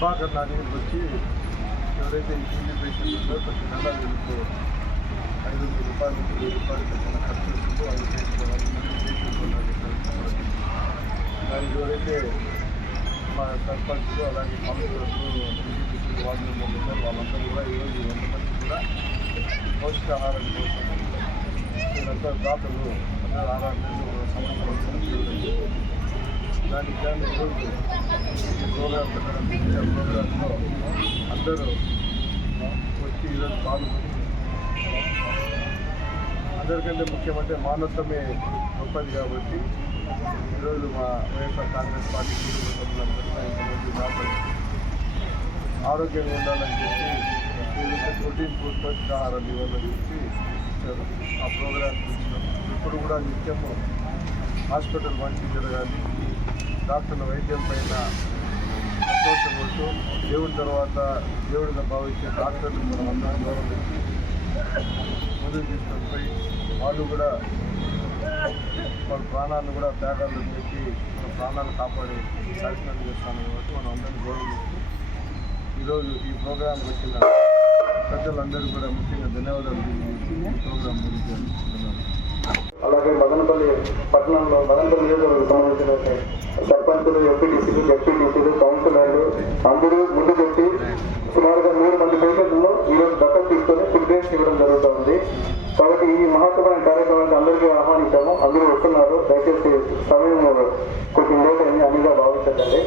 ప్రభాకర్ నాని వచ్చి ఎవరైతే ఈ టీబీ పేషెంట్ ఉందో ప్రతి నెల వీళ్ళకు 500 రూపాయలు నుంచి 1000 రూపాయలు పెట్టిన ఖర్చు వస్తుందో అది చేసుకోవాలి. దానికి ఎవరైతే మా సర్పంచ్లు అలాగే కౌన్సిలర్స్ టీడీపీ వార్డు మెంబర్లు ఉన్నారు వాళ్ళందరూ కూడా ఈరోజు 100 మంది కూడా పౌష్టికాహారం కోసం వీళ్ళంతా దాతలు 6 నెలలు సంవత్సరం దానికి ఈరోజు ఈ ప్రోగ్రాం పెట్టడం ప్రోగ్రాంలో అందరూ వచ్చి ఈరోజు పాల్గొని అందరికంటే ముఖ్యమంటే మానవత్వమే గొప్పది కాబట్టి ఈరోజు మా వైఎస్ఆర్ కాంగ్రెస్ పార్టీ సభ్యులందరూ ఇంతమంది దాతలు ఆరోగ్యంగా ఉండాలని చెప్పి ఏదైతే ప్రోటీన్ ఫుడ్ పౌష్టికాహారం ఇవ్వాలని చెప్పి ఇచ్చారు. ఆ ప్రోగ్రాం చూసినాం. ఇప్పుడు కూడా నిత్యము హాస్పిటల్ మంచి జరగాలి, డాక్టర్ల వైద్యం పైన సంతోషపడుతూ దేవుడి తర్వాత దేవుడిగా భావించే డాక్టర్లు మనం అందరం గౌరవించి ముందుకు తీసుకొని పోయి వాళ్ళు కూడా వాళ్ళ ప్రాణాలను కూడా త్యాగాలు పెట్టి మన ప్రాణాలు కాపాడి శాసనాలు చేస్తాను కాబట్టి మనం అందరినీ గౌరవిస్తూ ఈరోజు ఈ ప్రోగ్రాంకి వచ్చిన ప్రజలందరూ కూడా ముఖ్యంగా ధన్యవాదాలు తెలియజేసి ఈ ప్రోగ్రాం గురించి. అలాగే మదనపల్లి పట్టణంలో మదనపల్లి నియోజకవర్గం సంబంధించిన సర్పంచులు, ఎంపీటీసీలు, జెడ్పీటీసీలు, కౌన్సిలర్లు అందరూ ముందు పెట్టి సుమారుగా 100 మంది పేషెంట్లలో ఈరోజు దత్తత తీసుకొని ఫుడ్ బేస్ ఇవ్వడం జరుగుతుంది. కాబట్టి ఈ మహత్తరమైన కార్యక్రమాన్ని అందరికీ ఆహ్వానించాము. అందరూ వస్తున్నారు. దయచేసి సమయం కొంచెం లేట్ అయింది అనిగా భావించండి.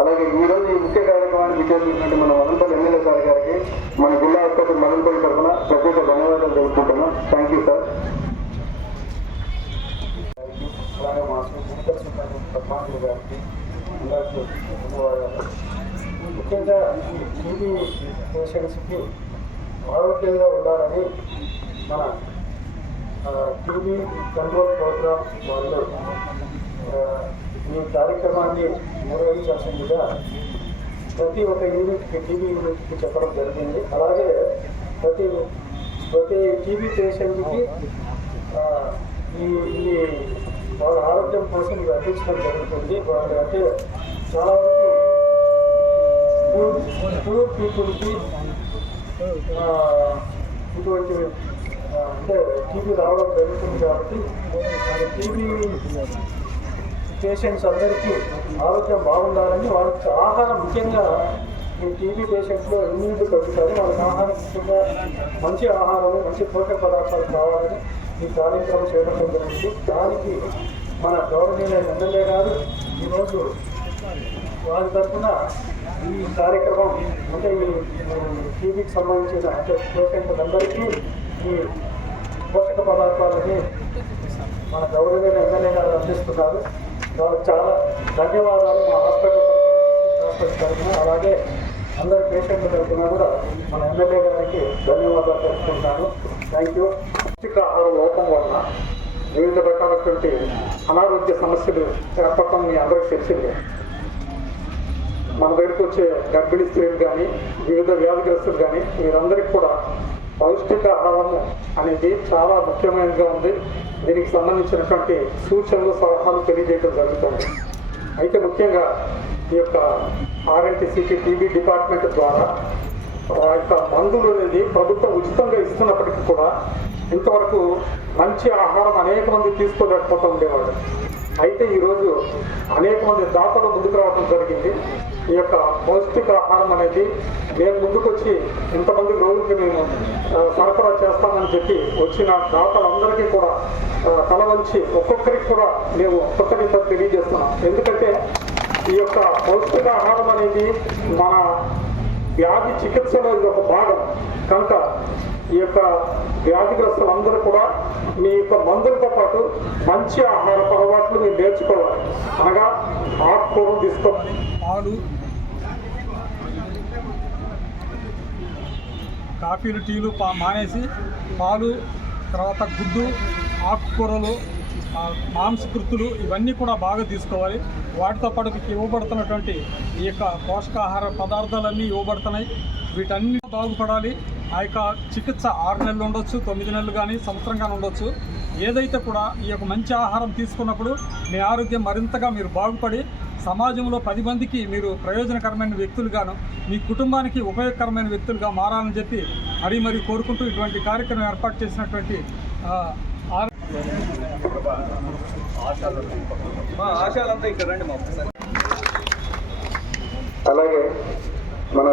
అలాగే ఈరోజు ఈ ముఖ్య కార్యక్రమాన్ని విచ్చేసినటువంటి మన మదనపల్లి ఎమ్మెల్యే సార్ గారికి మన జిల్లా హాస్పిటల్ మదనపల్లి తరఫున ప్రత్యేక ధన్యవాదాలు తెలుపుకుంటున్నాం. Thank you sir. అలాగే మా పద్మాకులు గారికి అందరికీ ధన్యవాదాలు. ముఖ్యంగా టీబీ పేషెంట్స్కి ఆరోగ్యంగా ఉండాలని మన టీబీ కంట్రోల్ ప్రోగ్రాం వాళ్ళు ఈ కార్యక్రమాన్ని నిర్వహించాల్సిందిగా ప్రతి ఒక్క యూనిట్కి టీబీ యూనిట్కి చెప్పడం జరిగింది. అలాగే ప్రతి టీబీ పేషెంట్కి ఈ వాళ్ళ ఆరోగ్యం కోసం ఇది అందించడం జరుగుతుంది. వాళ్ళు అంటే చాలా వరకు పూర్ పీపుల్కి ఇటువంటి అంటే టీబీ రావడం జరుగుతుంది. కాబట్టి టీబీ పేషెంట్స్ అందరికీ ఆరోగ్యం బాగుండాలని వాళ్ళకి ఆహారం ముఖ్యంగా ఈ టీబీ పేషెంట్స్లో ఇమ్యూనిటీ పెరుగుతుంది. వాళ్ళకి ఆహారం ముఖ్యంగా మంచి ఆహారము, మంచి పోషక పదార్థాలు కావాలని ఈ కార్యక్రమం చేయడం జరిగింది. దానికి మన గౌరవనీయ ఎమ్మెల్యే గారు ఈరోజు వారి తరఫున ఈ కార్యక్రమం అంటే ఈ టీబీకి సంబంధించిన అంటే పేషెంట్లందరికీ ఈ పోషక పదార్థాలని మన గౌరవనీయ ఎమ్మెల్యే గారు అందిస్తున్నారు. వాళ్ళకి చాలా ధన్యవాదాలు మా హాస్పిటల్ తరఫున, అలాగే అందరి పేషెంట్ల తరఫున కూడా మన ఎమ్మెల్యే గారికి ధన్యవాదాలు తెలుపుకుంటాను. Thank you. పౌష్టికాహార లోపం వలన వివిధ రకాలైనటువంటి అనారోగ్య సమస్యలు ఏర్పడటం మీ అందరికీ తెలిసిందే. మన దగ్గరికి వచ్చే గర్భిణీ స్త్రీలు కానీ వివిధ వ్యాధిగ్రస్తులు కానీ వీరందరికీ కూడా పౌష్టికాహారము అనేది చాలా ముఖ్యమైనదిగా ఉంది. దీనికి సంబంధించినటువంటి సూచనలు, సలహాలు తెలియజేయడం జరుగుతుంది. అయితే ముఖ్యంగా ఈ యొక్క ఆర్ఎన్టీసీకి టీబీ డిపార్ట్మెంట్ ద్వారా ఆ యొక్క మందులు అనేది ప్రభుత్వం ఉచితంగా ఇస్తున్నప్పటికీ కూడా ఇంతవరకు మంచి ఆహారం అనేక మంది తీసుకోలేకపోతూ ఉండేవాడు. అయితే ఈరోజు అనేక మంది దాతలు ముందుకు రావడం జరిగింది. ఈ యొక్క పౌష్టికాహారం అనేది మేము ముందుకొచ్చి ఇంతమంది రోజుకి మేము సరఫరా చేస్తామని చెప్పి వచ్చిన దాతలందరికీ కూడా తల వంచి ఒక్కొక్కరికి కూడా మేము కృతజ్ఞత తెలియజేస్తున్నాం. ఎందుకంటే ఈ యొక్క పౌష్టికాహారం అనేది మన వ్యాధి చికిత్సలో ఇది ఒక భాగం కనుక ఈ యొక్క వ్యాధిగ్రస్తులందరూ కూడా మీ యొక్క మందులతో పాటు మంచి ఆహారపు అలవాట్లు మీరు నేర్చుకోవాలి. అనగా ఆకుకూరలు తీసుకోవాలి, పాలు, కాఫీలు, టీలు మానేసి పాలు, తర్వాత గుడ్డు, ఆకుకూరలు, మాంసకృతులు ఇవన్నీ కూడా బాగా తీసుకోవాలి. వాటితో పాటు మీకు ఇవ్వబడుతున్నటువంటి ఈ యొక్క పోషకాహార పదార్థాలన్నీ ఇవ్వబడుతున్నాయి. వీటన్నీ బాగుపడాలి. ఆ యొక్క చికిత్స 6 నెలలు ఉండొచ్చు, 9 నెలలు కానీ, సంవత్సరం కానీ ఉండొచ్చు. ఏదైతే కూడా ఈ యొక్క మంచి ఆహారం తీసుకున్నప్పుడు మీ ఆరోగ్యం మరింతగా మీరు బాగుపడి సమాజంలో 10 మందికి మీరు ప్రయోజనకరమైన వ్యక్తులుగాను మీ కుటుంబానికి ఉపయోగకరమైన వ్యక్తులుగా మారాలని చెప్పి మరీ కోరుకుంటూ ఇటువంటి కార్యక్రమం ఏర్పాటు చేసినటువంటి ఆశాలంతా ఇక్కడ రండి మా ఒకసారి. అలాగే మన